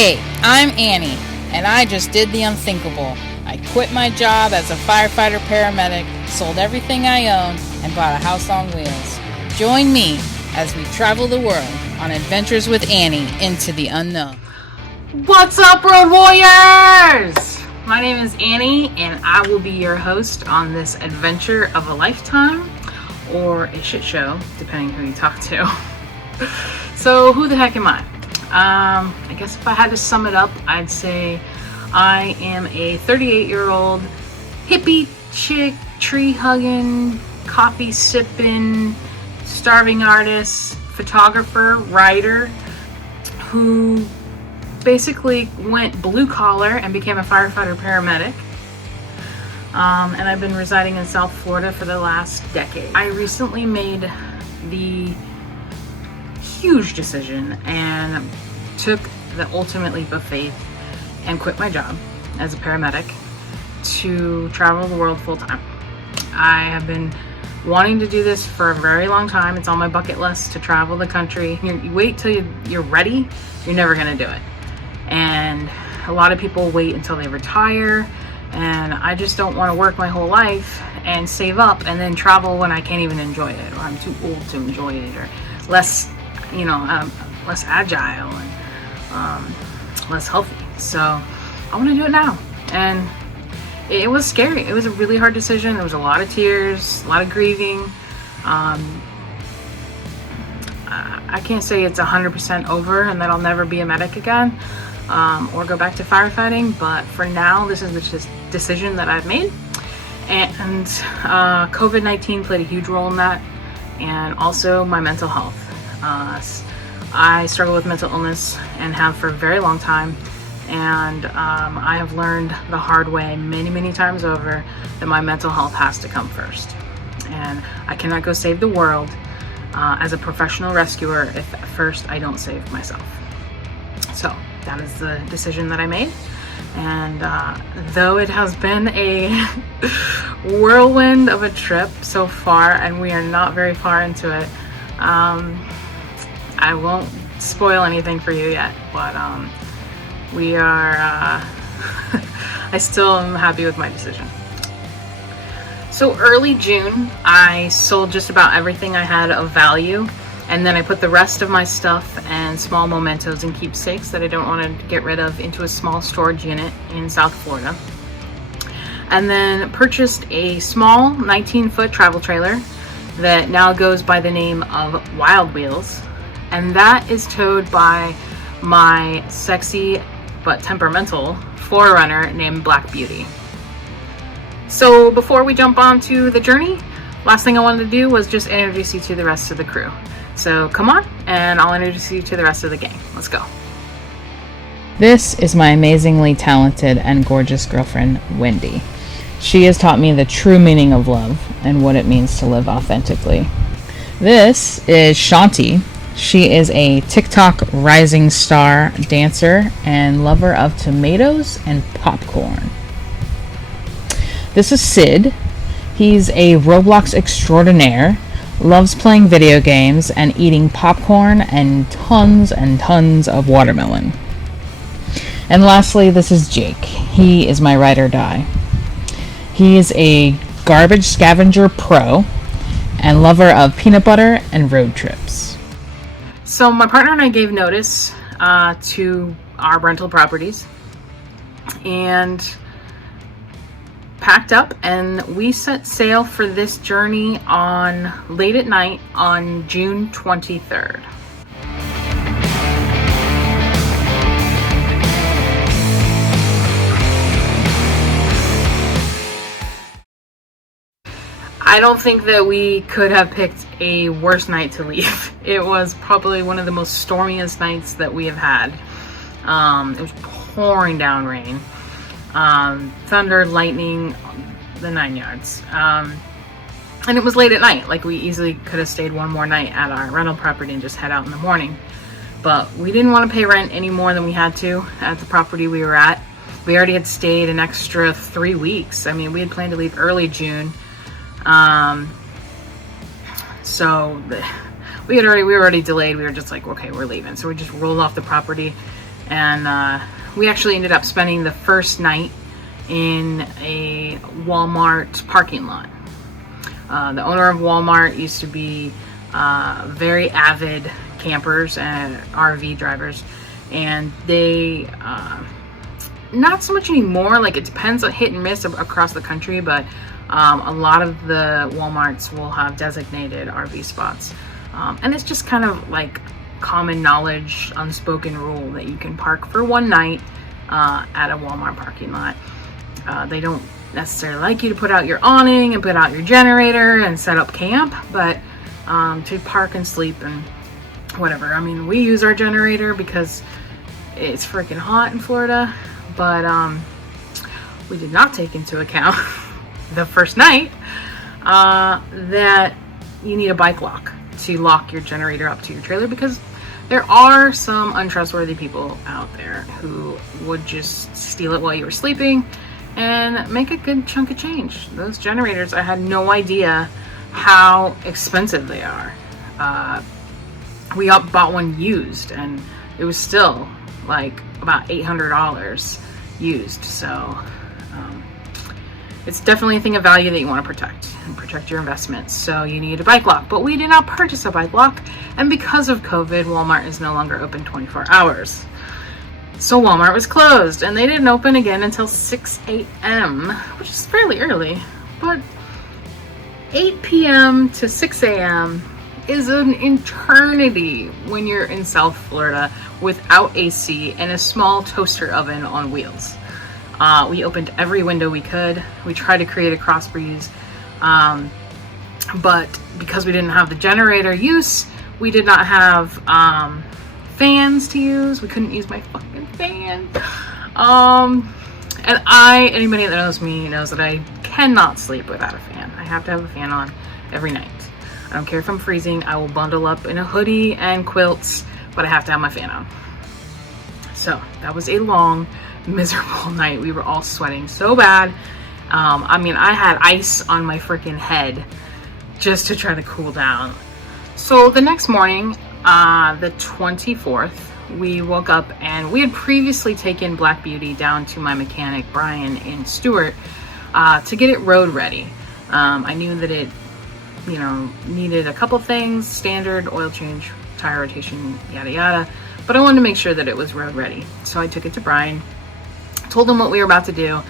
Hey, I'm Annie, and I just did the unthinkable. I quit my job as a firefighter paramedic, sold everything I owned, and bought a house on wheels. Join me as we travel the world on adventures with Annie into the unknown. What's up, Road Warriors? My name is Annie, and I will be your host on this adventure of a lifetime, or a shit show, depending who you talk to. So, who the heck am I? I guess if I had to sum it up, I'd say I am a 38-year-old hippie chick, tree-hugging, coffee-sipping, starving artist, photographer, writer, who basically went blue-collar and became a firefighter paramedic. And I've been residing in South Florida for the last decade. I recently made the huge decision and took the ultimate leap of faith and quit my job as a paramedic to travel the world full-time. I have been wanting to do this for a very long time. It's on my bucket list to travel the country. You wait till you're ready, you're never gonna do it. And a lot of people wait until they retire, and I just don't want to work my whole life and save up and then travel when I can't even enjoy it, or I'm too old to enjoy it, or less agile and less healthy. So I want to do it now. And it was scary. It was a really hard decision. There was a lot of tears, a lot of grieving. I can't say it's 100% over and that I'll never be a medic again, or go back to firefighting, but for now, this is the decision that I've made. And COVID-19 played a huge role in that, and also my mental health. I struggle with mental illness and have for a very long time, and I have learned the hard way many times over that my mental health has to come first, and I cannot go save the world as a professional rescuer if first I don't save myself. So that is the decision that I made, and though it has been a whirlwind of a trip so far, and we are not very far into it, I won't spoil anything for you yet, but we are I still am happy with my decision. So early June, I sold just about everything I had of value, and then I put the rest of my stuff and small mementos and keepsakes that I don't want to get rid of into a small storage unit in South Florida, and then purchased a small 19-foot travel trailer that now goes by the name of Wild Wheels, and that is towed by my sexy but temperamental forerunner named Black Beauty. So before we jump onto the journey, last thing I wanted to do was just introduce you to the rest of the crew. So come on, and I'll introduce you to the rest of the gang. Let's go. This is my amazingly talented and gorgeous girlfriend, Wendy. She has taught me the true meaning of love and what it means to live authentically. This is Shanti. She is a TikTok rising star dancer and lover of tomatoes and popcorn. This is Sid. He's a Roblox extraordinaire, loves playing video games and eating popcorn and tons of watermelon. And lastly, this is Jake. He is my ride or die. He is a garbage scavenger pro and lover of peanut butter and road trips. So my partner and I gave notice to our rental properties and packed up, and we set sail for this journey on late at night on June 23rd. I don't think that we could have picked a worse night to leave. It was probably one of the most stormiest nights that we have had. It was pouring down rain, thunder, lightning, the 9 yards. And it was late at night. Like, we easily could have stayed one more night at our rental property and just head out in the morning. But we didn't want to pay rent any more than we had to at the property we were at. We already had stayed an extra 3 weeks. I mean, we had planned to leave early June. So we were already delayed. We were just like, okay, we're leaving. So we just rolled off the property And we actually ended up spending the first night in a Walmart parking lot. The owner of Walmart used to be very avid campers and RV drivers, and they not so much anymore. Like, it depends on hit and miss across the country, but a lot of the Walmarts will have designated RV spots, and it's just kind of like common knowledge, unspoken rule that you can park for one night at a Walmart parking lot. They don't necessarily like you to put out your awning and put out your generator and set up camp, but to park and sleep and whatever. I mean, we use our generator because it's freaking hot in Florida, but we did not take into account the first night that you need a bike lock to lock your generator up to your trailer, because there are some untrustworthy people out there who would just steal it while you were sleeping and make a good chunk of change. Those generators, I had no idea how expensive they are. We bought one used, and it was still like about $800 used. So it's definitely a thing of value that you want to protect your investments. So you need a bike lock, but we did not purchase a bike lock, and because of COVID, Walmart is no longer open 24 hours. So Walmart was closed, and they didn't open again until 6 a.m., which is fairly early, but 8 p.m. to 6 a.m. is an eternity when you're in South Florida without AC and a small toaster oven on wheels. We opened every window we could. We tried to create a cross breeze, but because we didn't have the generator use, we did not have fans to use. We couldn't use my fucking fan. And anybody that knows me knows that I cannot sleep without a fan. I have to have a fan on every night. I don't care if I'm freezing. I will bundle up in a hoodie and quilts, but I have to have my fan on. So that was a long, miserable night. We were all sweating so bad. I mean, I had ice on my freaking head just to try to cool down. So the next morning, the 24th, we woke up, and we had previously taken Black Beauty down to my mechanic, Brian, in Stewart, to get it road ready. I knew that it, needed a couple things, standard oil change, tire rotation, yada yada, but I wanted to make sure that it was road ready. So I took it to Brian, told him what we were about to do,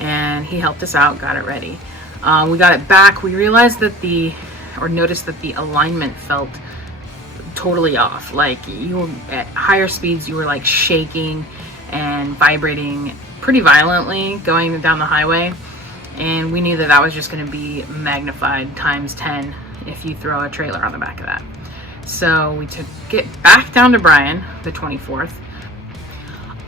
and he helped us out, got it ready. We got it back. We realized that noticed that the alignment felt totally off. Like, you were at higher speeds, you were like shaking and vibrating pretty violently going down the highway, and we knew that that was just going to be magnified times 10 if you throw a trailer on the back of that. So we took it back down to Brian the 24th.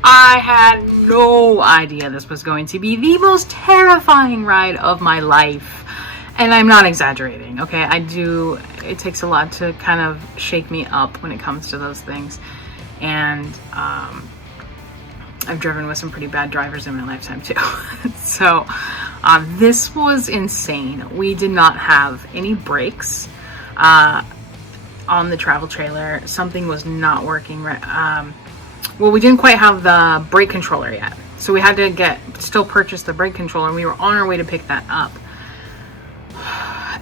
I had no idea this was going to be the most terrifying ride of my life. And I'm not exaggerating, okay? It takes a lot to kind of shake me up when it comes to those things. And I've driven with some pretty bad drivers in my lifetime too. So this was insane. We did not have any brakes on the travel trailer. Something was not working right. Well, we didn't quite have the brake controller yet. So we had to still purchase the brake controller, and we were on our way to pick that up.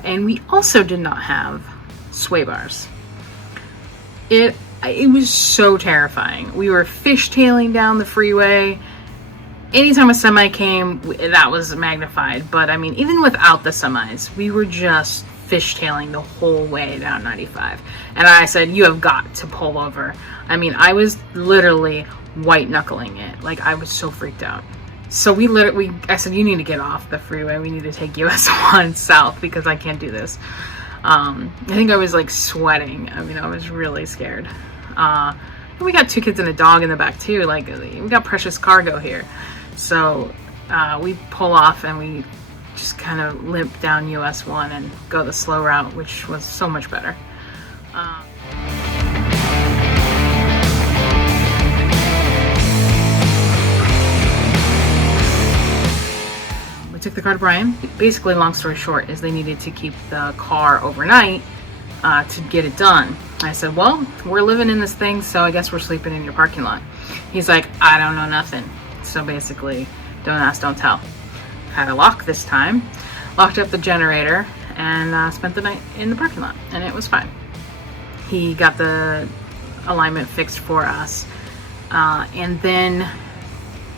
And we also did not have sway bars. It was so terrifying. We were fishtailing down the freeway. Anytime a semi came, that was magnified. But I mean, even without the semis, we were just fishtailing the whole way down 95. And I said, you have got to pull over. I mean, I was literally white knuckling it. Like, I was so freaked out. So I said, you need to get off the freeway. We need to take US 1 south because I can't do this. I think I was like sweating. I mean, I was really scared. We got 2 kids and a dog in the back too. Like, we got precious cargo here. So we pull off and we just kind of limp down US 1 and go the slow route, which was so much better. Took the car to Brian. Basically, long story short, is they needed to keep the car overnight to get it done. I said, well, we're living in this thing, so I guess we're sleeping in your parking lot. He's like, I don't know nothing. So basically, don't ask, don't tell. Had a lock this time, locked up the generator, and spent the night in the parking lot, and it was fine. He got the alignment fixed for us, and then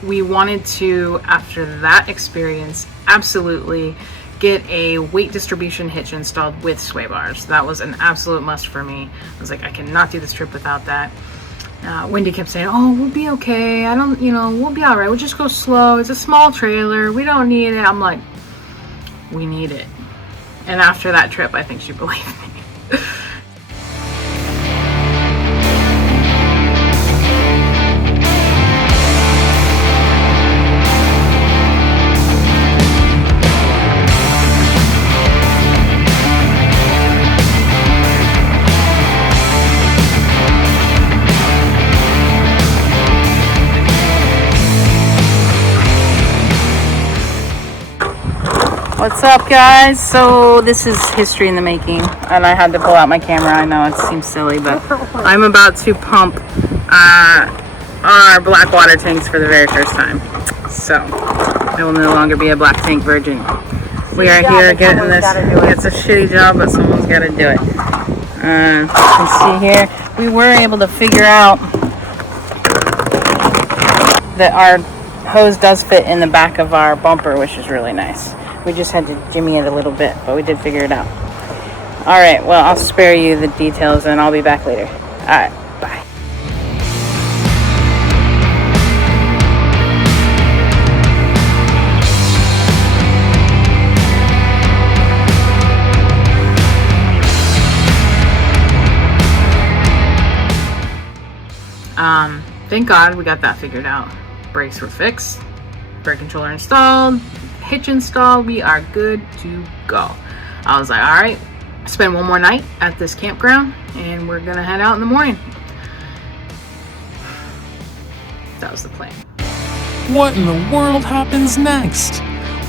we wanted to, after that experience, absolutely get a weight distribution hitch installed with sway bars. That was an absolute must for me. I was like, I cannot do this trip without that. Wendy kept saying, oh, we'll be okay. We'll be all right. We'll just go slow. It's a small trailer. We don't need it. I'm like, we need it. And after that trip, I think she believed me. What's up, guys? So this is history in the making, and I had to pull out my camera. I know it seems silly, but I'm about to pump our black water tanks for the very first time. So I will no longer be a black tank virgin. We are here getting this. It's a shitty job, but someone's got to do it. You can see here, we were able to figure out that our hose does fit in the back of our bumper, which is really nice. We just had to jimmy it a little bit, but we did figure it out. All right, well, I'll spare you the details, and I'll be back later. All right, bye. Thank God we got that figured out. Brakes were fixed, brake controller installed, hitch installed. We are good to go. I was like, all right, spend one more night at this campground, and we're gonna head out in the morning. That was the plan. What in the world happens next?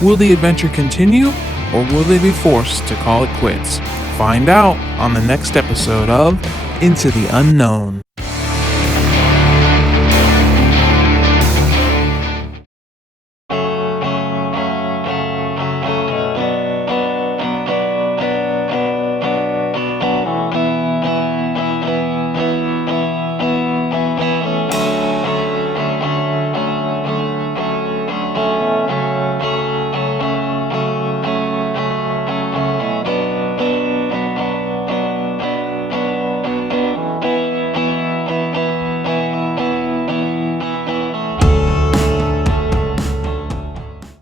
Will the adventure continue, or will they be forced to call it quits? Find out on the next episode of Into the Unknown.